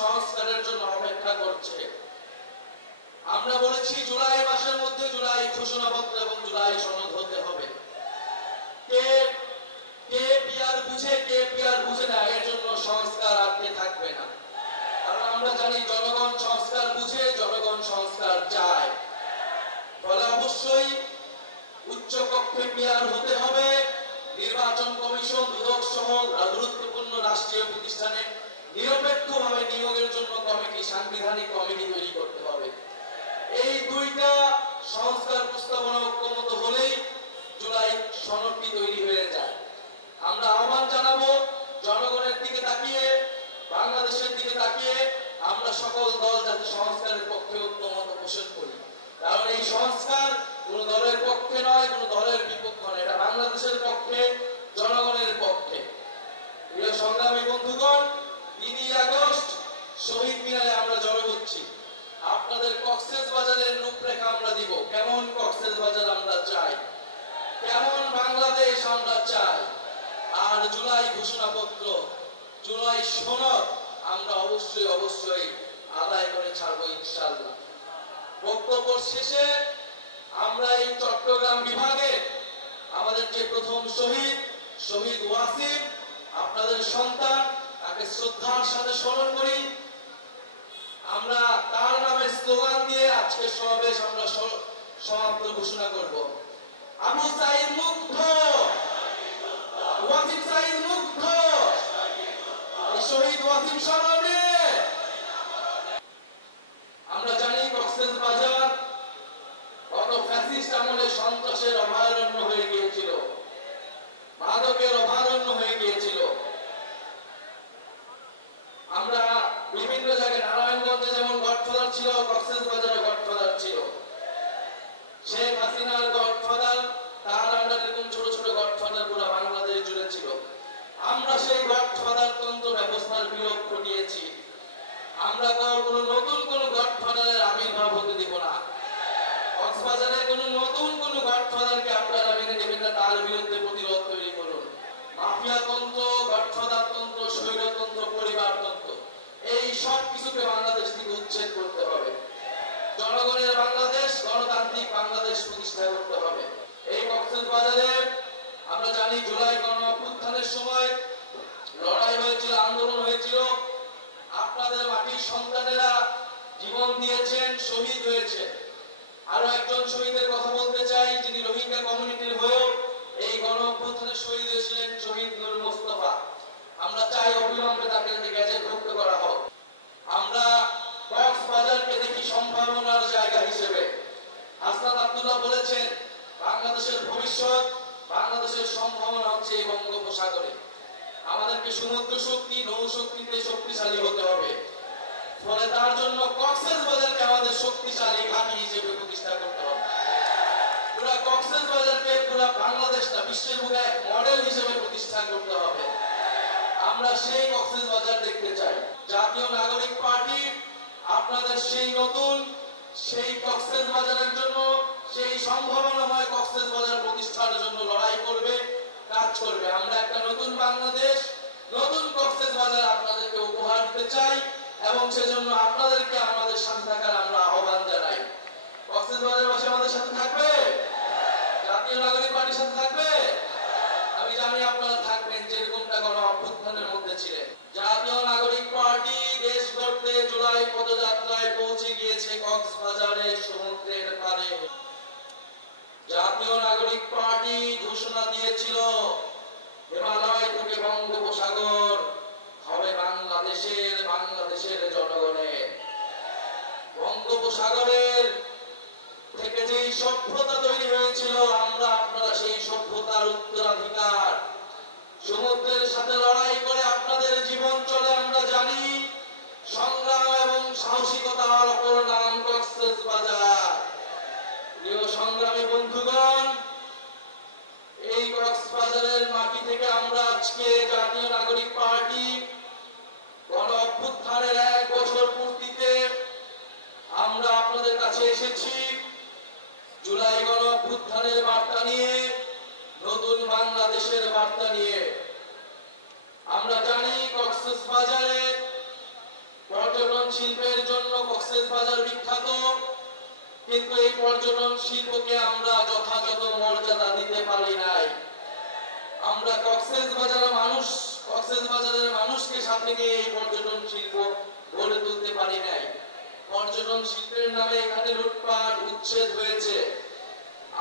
সংস্কারের জন্য অপেক্ষা করছে। আমরা বলেছি জুলাই মাসের মধ্যে জুলাই ঘোষণাপত্র এবং জুলাই সনদ হতে হবে। কে পিআর বুঝে কে পিআর বুঝে না, এর জন্য সংস্কার আটকে থাকবে না। কারণ আমরা জানি জনগণ সংস্কার বুঝে, জনগণ সংস্কার চায়। ফলে অবশ্যই উচ্চ কক্ষে পিআর হতে হবে। নির্বাচন কমিশন, দুদক সহ গুরুত্বপূর্ণ রাষ্ট্রীয় প্রতিষ্ঠানে নিরপেক্ষভাবে নিয়োগের জন্য কমিটি, সাংবিধানিক কমিটি তৈরি করতে হবে। এই দুইটা সংস্কার প্রস্তাবনা ঐক্যমত হলেই জুলাই সনদটি তৈরি হয়ে যায়। আমরা আহ্বান জানাবো জনগণের দিকে তাকিয়ে, বাংলাদেশের দিকে তাকিয়ে আমরা সকল দল যাতে সংস্কারের পক্ষে ঐক্যমত পোষণ করি। কারণ এই সংস্কার কোন দলের পক্ষে নয়, কোন দলের বিপক্ষ নয়, এটা বাংলাদেশের পক্ষে, জনগণের পক্ষে। প্রিয় সংগ্রামী বন্ধুগণ, 3 আগস্ট শহীদ মিনারে আমরা জড়ো হচ্ছি। আপনাদের কক্সবাজারের রূপরেখা আমরা দিব। কেমন কক্সবাজার আমরা চাই, কেমন বাংলাদেশ আমরা চাই। আর জুলাই ঘোষণাপত্র, জুলাই সনদ আমরা অবশ্যই আদায় করে ছাড়বো ইনশাআল্লাহ। বক্তব্য শেষে আমরা এই চট্টগ্রাম বিভাগে আমাদের যে প্রথম শহীদ ওয়াসিম, আপনাদের সন্তান, তাকে শ্রদ্ধার সাথে স্মরণ করি। আমরা তার নামে স্লোগান দিয়ে আজকে সমাবেশ আমরা সমাপ্ত ঘোষণা করব। আবু সাঈদ মুগ্ধ, ওয়াসিম সাঈদ মুগ্ধ, শহীদ ওয়াসিম স্মরণে। আমরা জানি কক্সবাজার গত ফ্যাসিস্ট আমলে সন্ত্রাসের অভয়ারণ্য হয়ে গিয়েছিল, মাদকের অভয়ারণ্য হয়ে গিয়েছিল। আমরা বিভিন্ন জায়গায়, নারায়ণগঞ্জে যেমন গডফাদার ছিল, কক্সবাজারে গডফাদার ছিল। শেখ হাসিনার গডফাদার, তার আন্ডারে এরকম ছোট ছোট গডফাদার পুরো বাংলাদেশ জুড়ে ছিল। আমরা সেই গডফাদার তন্ত্র ব্যবস্থার বিলোপ ঘটিয়েছি। আমরা কোনো নতুন কোন গডফাদারের আবির্ভাব হতে দিব না। কক্সবাজারে নতুন কোন গডফাদারকে আপনারা মেনে নেবেন না, তার বিরুদ্ধে প্রতিরোধ তৈরি করুন। মাফিয়া তন্ত্র, গডফাদার তন্ত্র, স্বৈরতন্ত্র, পরিবারতন্ত্র, এই সব কিছুকে বাংলাদেশ থেকে উচ্ছেদ করতে হবে। জনগণের বাংলাদেশ, গণতান্ত্রিক বাংলাদেশ প্রতিষ্ঠা করতে হবে। এই কক্সবাজারে আমরা জানি জুলাই গণ অভ্যুত্থানের সময় লড়াই হয়েছিল, আন্দোলন হয়েছিল। আপনাদের মাটির সন্তানেরা জীবন দিয়েছেন, শহীদ হয়েছে। আরো একজন শহীদের কথা বলতে চাই, যিনি রোহিঙ্গা কমিউনিটির হয়েও এই গণ অভ্যুত্থানে শহীদ হয়েছিলেন, শহীদ নূর মোস্তফা। আমরা চাই অবিলম্বে তাকে গ্যাজেটভুক্ত করা হোক। আমরা কক্সবাজারকে দেখি সম্ভাবনার জায়গা হিসেবে। হাসনাত আব্দুল্লাহ বলেছেন বাংলাদেশের ভবিষ্যৎ, বাংলাদেশের সম্ভাবনা হচ্ছে এই বঙ্গোপসাগরে। আমাদেরকে সমুদ্র শক্তি, নৌ শক্তিতে শক্তিশালী হতে হবে। ফলে তার জন্য কক্সবাজারকে আমাদের শক্তিশালী ঘাঁটি হিসেবে প্রতিষ্ঠা করতে হবে। পুরা কক্সবাজারকে, পুরা বাংলাদেশটা বিশ্বের বুকে এক মডেল হিসেবে প্রতিষ্ঠা করতে হবে। আমরা সেই কক্সবাজার দেখতে চাই। জাতীয় নাগরিক পার্টি আপনাদের সেই নতুন, সেই কক্সবাজারের জন্য, সেই সম্ভাবনাময় কক্সবাজার প্রতিষ্ঠার জন্য লড়াই করবে, কাজ করবে। আমরা একটা নতুন বাংলাদেশ, নতুন কক্সবাজার আপনাদেরকে উপহার দিতে চাই এবং সেজন্য আপনাদেরকে আমাদের সাথে থাকার আমরা আহ্বান জানাই। কক্সবাজারবাসী আমাদের সাথে থাকবে, জাতীয় নাগরিক পার্টির সাথে থাকবে। আমি জানি আপনারা থাকবেন, যেরকমটা গণ অভ্যুত্থানের মধ্যে ছিলেন। জাতীয় নাগরিক পার্টি দেশ গড়তে জুলাই পদযাত্রায় পৌঁছে গিয়েছে কক্সবাজারের সমুদ্রের পাড়ে। জাতীয় নাগরিক পার্টি ঘোষণা দিয়েছিল হিমালয় থেকে বঙ্গোপসাগর হবে বাংলাদেশের জনগণের। বঙ্গোপসাগরের থেকে যেই সভ্যতা তৈরি হয়েছিল, আমরা আপনারা সেই সভ্যতার উত্তরাধিকার। সমুদ্রের সাথে লড়াই করে আপনাদের জীবন চলে, আমরা জানি। সংগ্রাম এবং সাহসিকতার অপর নাম কক্সবাজার। প্রিয় সংগ্রামী বন্ধুগণ, এই কক্সবাজারের মাটি থেকে আমরা আজকে জাতীয় নাগরিক পার্টি গণ অভ্যুত্থানের 1 বছর পূর্তিতে আমরা আপনাদের কাছে এসেছি জুলাই গণ অভ্যুত্থানের বার্তা নিয়ে, নতুন বাংলাদেশের বার্তা নিয়ে। আমরা জানি কক্সবাজারে শিল্পের জন্য কক্সবাজার বিখ্যাত, কিন্তু এই পর্যটন শিল্পকে আমরা যথাযথ মর্যাদা দিতে পারি নাই। আমরা কক্সবাজারের মানুষকে সাথে নিয়ে এই পর্যটন শিল্প গড়ে তুলতে পারি নাই। পর্যটন শিল্পের নামে এখানে লুটপাট উচ্ছেদ হয়েছে।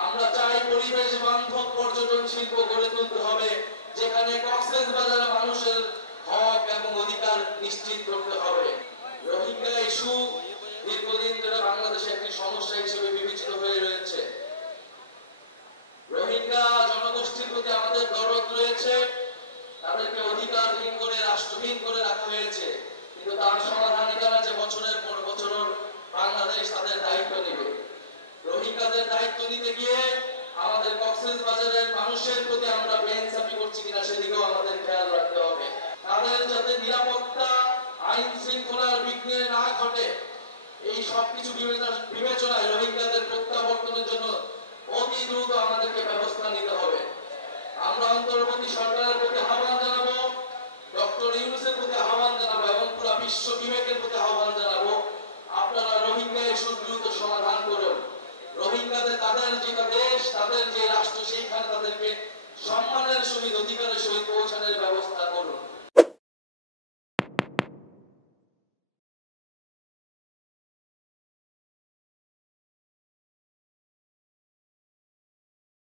আমরা চাই পরিবেশ বান্ধব পর্যটন শিল্প গড়ে তুলতে হবে, যেখানে কক্সবাজারের মানুষের হক এবং অধিকার নিশ্চিত করতে হবে। রোহিঙ্গা ইস্যু দীর্ঘদিন ধরে বাংলাদেশে একটি সমস্যা হিসেবে বিবেচিত হয়ে রয়েছে। রোহিঙ্গা জনগোষ্ঠীর প্রতি আমাদের দরদ রয়েছে, তাদেরকে অধিকারহীন করে রাষ্ট্রহীন করে রাখা হয়েছে, কিন্তু তার সমাধানে তারা যে বছরের পর বছর বাংলাদেশ তাদের দায়িত্ব নেবে। রোহিঙ্গাদের দায়িত্ব নিতে গিয়ে আমাদের কক্সবাজারের মানুষের প্রতি আমরা বেইনসাফি করছি কিনা সেদিকেও আমাদের খেয়াল রাখতে হবে। তাদের যাতে নিরাপত্তা আইন শৃঙ্খলার বিঘ্নে না ঘটে, এই সবকিছু বিবেচনায় রোহিঙ্গাদের প্রত্যাবর্তনের জন্য অতি দ্রুত আমাদেরকে ব্যবস্থা নিতে হবে। আমরা অন্তর্বর্তী সরকারের প্রতি আহ্বান জানাবো, ডক্টর ইউনূসের প্রতি আহ্বান জানাবো এবং পুরো বিশ্ব বিবেকের প্রতি আহ্বান জানাবো